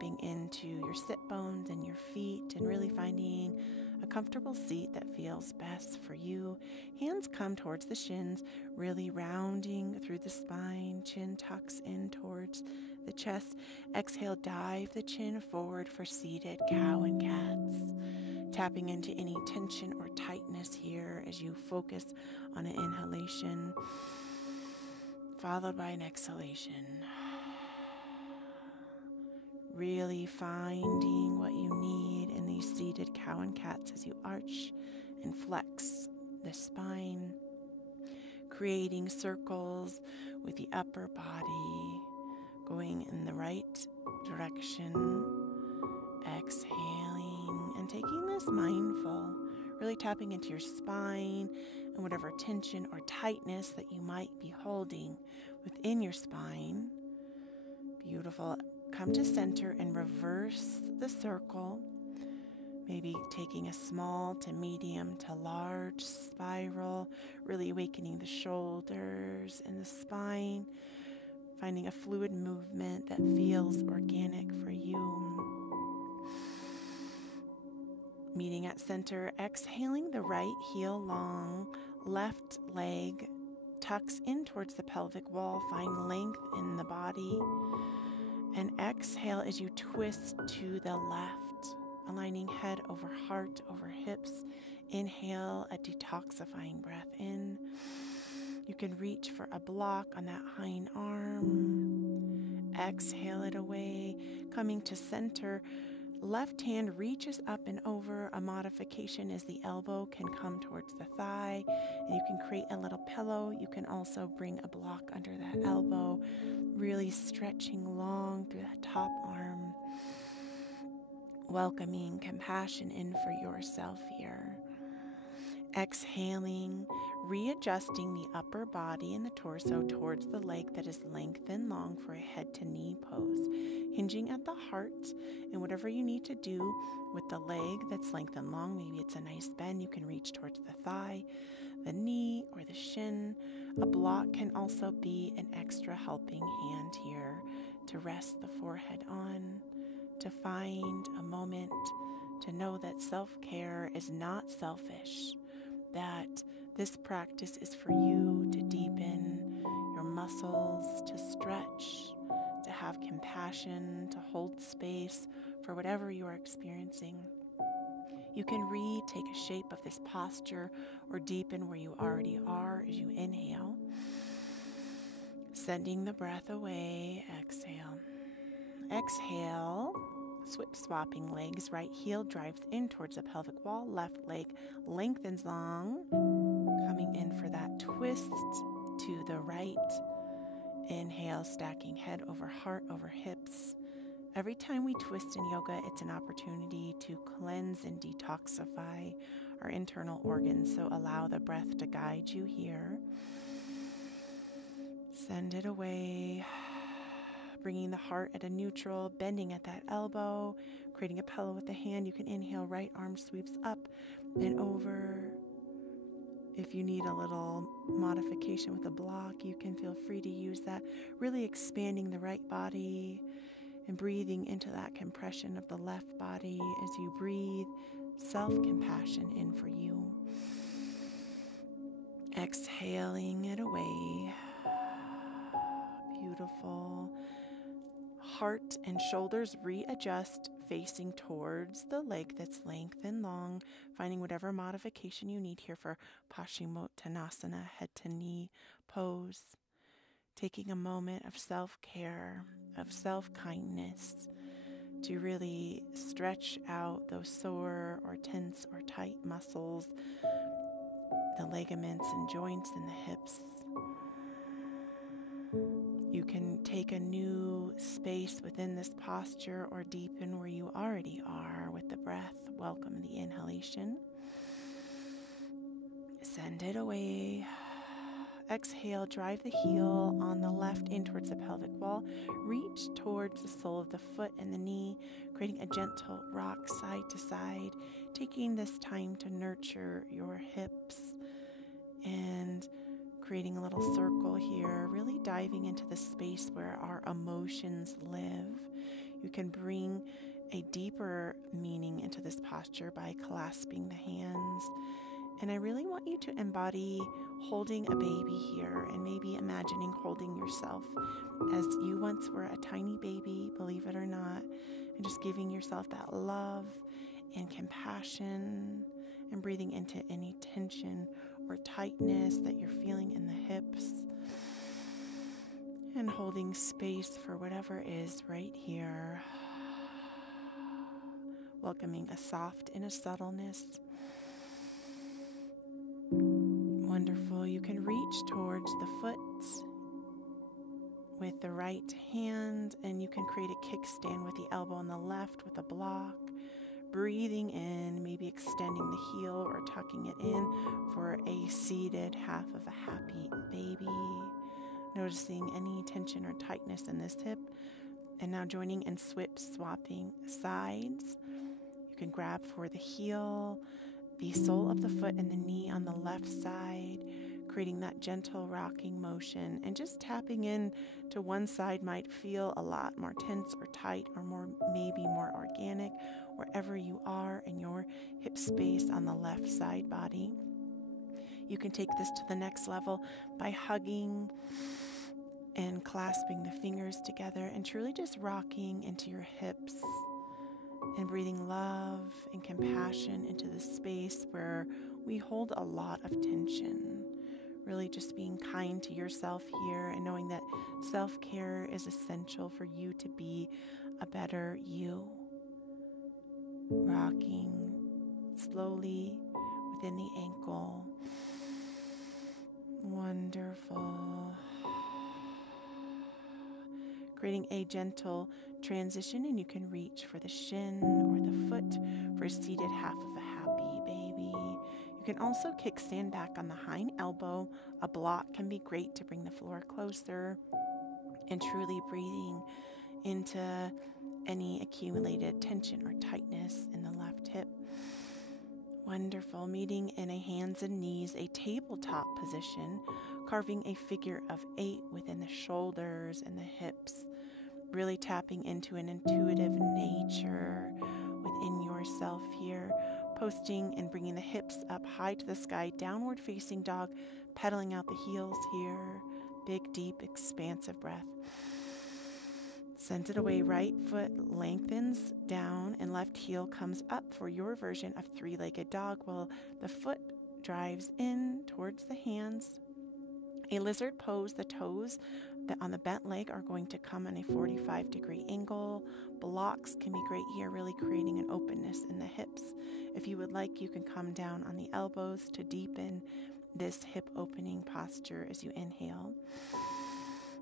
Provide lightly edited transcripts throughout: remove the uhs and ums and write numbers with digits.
tapping into your sit bones and your feet and really finding a comfortable seat that feels best for you. Hands come towards the shins, really rounding through the spine. Chin tucks in towards the chest. Exhale, dive the chin forward for seated cow and cats. Tapping into any tension or tightness here as you focus on an inhalation, followed by an exhalation. Really finding what you need in these seated cow and cats as you arch and flex the spine, creating circles with the upper body, going in the right direction, exhaling and taking this mindful, really tapping into your spine and whatever tension or tightness that you might be holding within your spine. Beautiful. Come to center and reverse the circle, maybe taking a small to medium to large spiral, really awakening the shoulders and the spine, finding a fluid movement that feels organic for you. Meeting at center, exhaling the right heel long, left leg tucks in towards the pelvic wall, find length in the body. And exhale as you twist to the left, aligning head over heart, over hips. Inhale, a detoxifying breath in. You can reach for a block on that hind arm. Exhale it away, coming to center. Left hand reaches up and over. A modification is the elbow can come towards the thigh, and you can create a little pillow. You can also bring a block under that elbow, really stretching long through that top arm, welcoming compassion in for yourself here. Exhaling, readjusting the upper body and the torso towards the leg that is lengthened long for a head to knee pose, hinging at the heart. And whatever you need to do with the leg that's lengthened long, maybe it's a nice bend, you can reach towards the thigh, the knee, or the shin. A block can also be an extra helping hand here to rest the forehead on, to find a moment to know that self-care is not selfish, that this practice is for you to deepen your muscles, to stretch, to have compassion, to hold space for whatever you are experiencing. You can retake a shape of this posture or deepen where you already are as you inhale. Sending the breath away, exhale. Exhale, swapping legs. Right heel drives in towards the pelvic wall. Left leg lengthens long. Coming in for that twist to the right. Inhale, stacking head over heart, over hips. Every time we twist in yoga, it's an opportunity to cleanse and detoxify our internal organs. So allow the breath to guide you here. Send it away. Bringing the heart at a neutral, bending at that elbow, creating a pillow with the hand. You can inhale, right arm sweeps up and over. If you need a little modification with a block, you can feel free to use that. Really expanding the right body and breathing into that compression of the left body as you breathe self-compassion in for you. Exhaling it away. Beautiful. Heart and shoulders readjust, facing towards the leg that's lengthened long, finding whatever modification you need here for Paschimottanasana, head to knee pose. Taking a moment of self-care, of self-kindness to really stretch out those sore or tense or tight muscles, the ligaments and joints in the hips. You can take a new space within this posture or deepen where you already are with the breath. Welcome the inhalation. Send it away. Exhale, drive the heel on the left in towards the pelvic wall. Reach towards the sole of the foot and the knee, creating a gentle rock side to side. Taking this time to nurture your hips and creating a little circle here, really diving into the space where our emotions live. You can bring a deeper meaning into this posture by clasping the hands. And I really want you to embody holding a baby here, and maybe imagining holding yourself as you once were a tiny baby, believe it or not, and just giving yourself that love and compassion, and breathing into any tension or tightness that you're feeling in the hips, and holding space for whatever is right here, welcoming a soft and a subtleness. Wonderful. You can reach towards the foot with the right hand, and you can create a kickstand with the elbow on the left with a block. Breathing in, maybe extending the heel or tucking it in for a seated half of a happy baby. Noticing any tension or tightness in this hip. And now joining and swapping sides. You can grab for the heel, the sole of the foot and the knee on the left side, creating that gentle rocking motion, and just tapping in to one side might feel a lot more tense or tight, or maybe more organic, wherever you are in your hip space on the left side body. You can take this to the next level by hugging and clasping the fingers together and truly just rocking into your hips and breathing love and compassion into the space where we hold a lot of tension. Really just being kind to yourself here, and knowing that self-care is essential for you to be a better you. Rocking slowly within the ankle. Wonderful. Creating a gentle transition, and you can reach for the shin or the foot for a seated half of a happy baby. You can also kickstand back on the hind elbow. A block can be great to bring the floor closer, and truly breathing into any accumulated tension or tightness in the left hip. Wonderful. Meeting in a hands and knees, a tabletop position, carving a figure of 8 within the shoulders and the hips. Really tapping into an intuitive nature within yourself here. Posting and bringing the hips up high to the sky, downward facing dog, pedaling out the heels here. Big, deep, expansive breath. Sends it away. Right foot lengthens down and left heel comes up for your version of three-legged dog, while the foot drives in towards the hands. A lizard pose. The toes on the bent leg are going to come in a 45-degree angle. Blocks can be great here, really creating an openness in the hips. If you would like, you can come down on the elbows to deepen this hip opening posture as you inhale.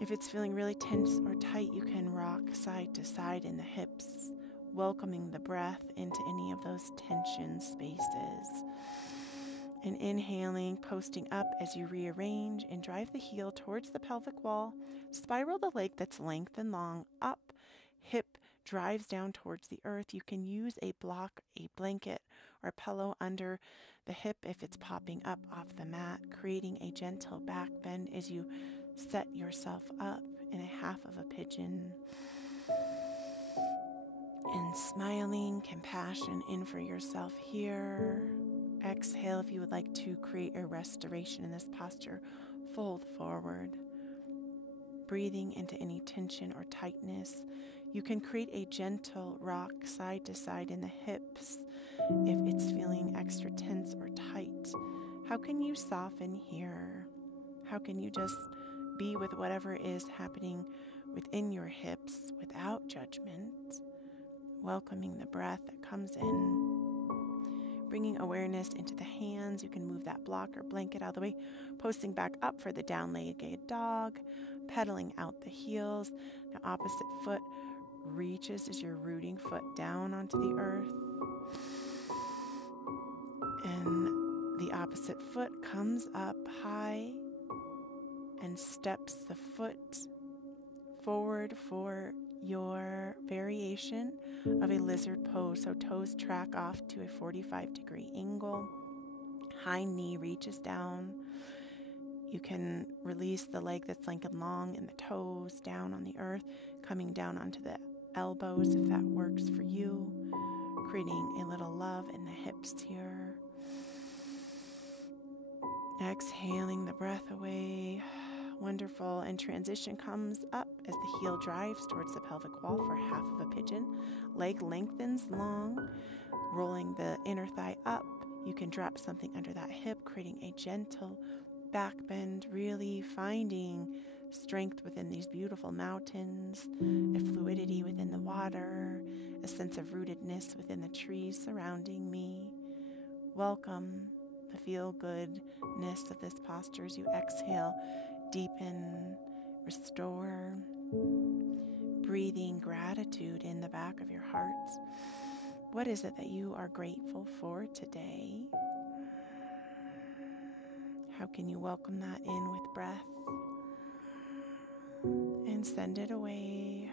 If it's feeling really tense or tight, you can rock side to side in the hips, welcoming the breath into any of those tension spaces. And inhaling, posting up as you rearrange and drive the heel towards the pelvic wall. Spiral the leg that's lengthened long up. Hip drives down towards the earth. You can use a block, a blanket, or a pillow under the hip if it's popping up off the mat, creating a gentle back bend as you set yourself up in a half of a pigeon. And smiling, compassion in for yourself here. Exhale if you would like to create a restoration in this posture. Fold forward. Breathing into any tension or tightness. You can create a gentle rock side to side in the hips if it's feeling extra tense or tight. How can you soften here? How can you just be with whatever is happening within your hips without judgment? Welcoming the breath that comes in. Bringing awareness into the hands. You can move that block or blanket out of the way. Posting back up for the down-legged dog. Pedaling out the heels. Now opposite foot reaches as your rooting foot down onto the earth. And the opposite foot comes up high and steps the foot forward for your variation of a lizard pose. So toes track off to a 45-degree angle. Hind knee reaches down. You can release the leg that's lengthened long and the toes down on the earth, coming down onto the elbows if that works for you. Creating a little love in the hips here. Exhaling the breath away. Wonderful. And transition comes up as the heel drives towards the pelvic wall for half of a pigeon. Leg lengthens long, rolling the inner thigh up. You can drop something under that hip, creating a gentle back bend, really finding strength within these beautiful mountains, a fluidity within the water, a sense of rootedness within the trees surrounding me. Welcome the feel-goodness of this posture as you exhale, deepen, restore, breathing gratitude in the back of your heart. What is it that you are grateful for today? How can you welcome that in with breath and send it away?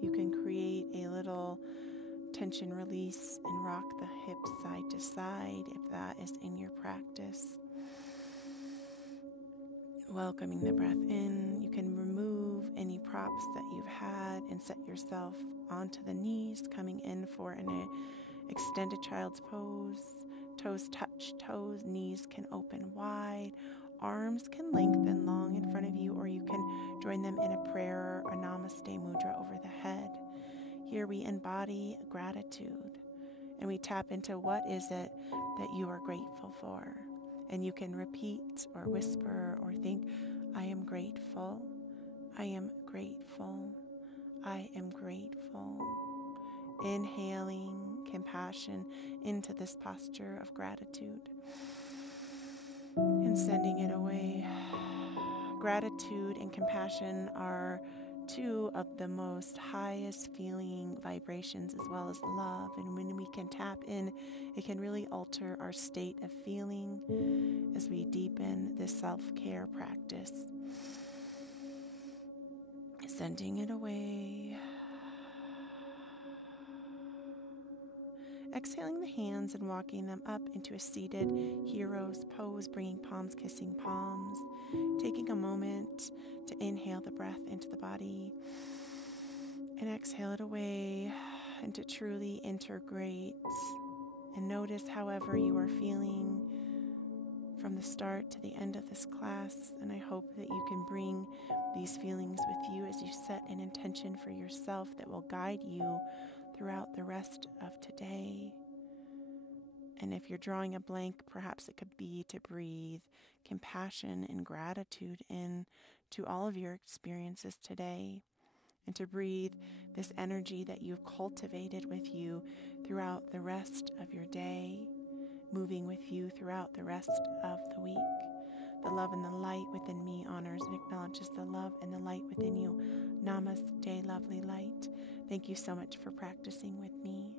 You can create a little tension release and rock the hips side to side if that is in your practice. Welcoming the breath in, you can remove any props that you've had and set yourself onto the knees, coming in for an extended child's pose. Toes touch toes, knees can open wide, arms can lengthen long in front of you, or you can join them in a prayer or a Namaste mudra over the head. Here we embody gratitude and we tap into what is it that you are grateful for. And you can repeat or whisper or think, I am grateful, I am grateful, I am grateful. Inhaling compassion into this posture of gratitude and sending it away. Gratitude and compassion are two of the most highest feeling vibrations, as well as love. And when we can tap in, it can really alter our state of feeling as we deepen this self-care practice. Sending it away. Exhaling the hands and walking them up into a seated hero's pose, bringing palms kissing palms. Taking a moment to inhale the breath into the body and exhale it away, and to truly integrate and notice however you are feeling from the start to the end of this class. And I hope that you can bring these feelings with you as you set an intention for yourself that will guide you throughout the rest of today. And if you're drawing a blank, perhaps it could be to breathe compassion and gratitude in to all of your experiences today, and to breathe this energy that you've cultivated with you throughout the rest of your day, moving with you throughout the rest of the week. The love and the light within me honors and acknowledges the love and the light within you. Namaste, lovely light. Thank you so much for practicing with me.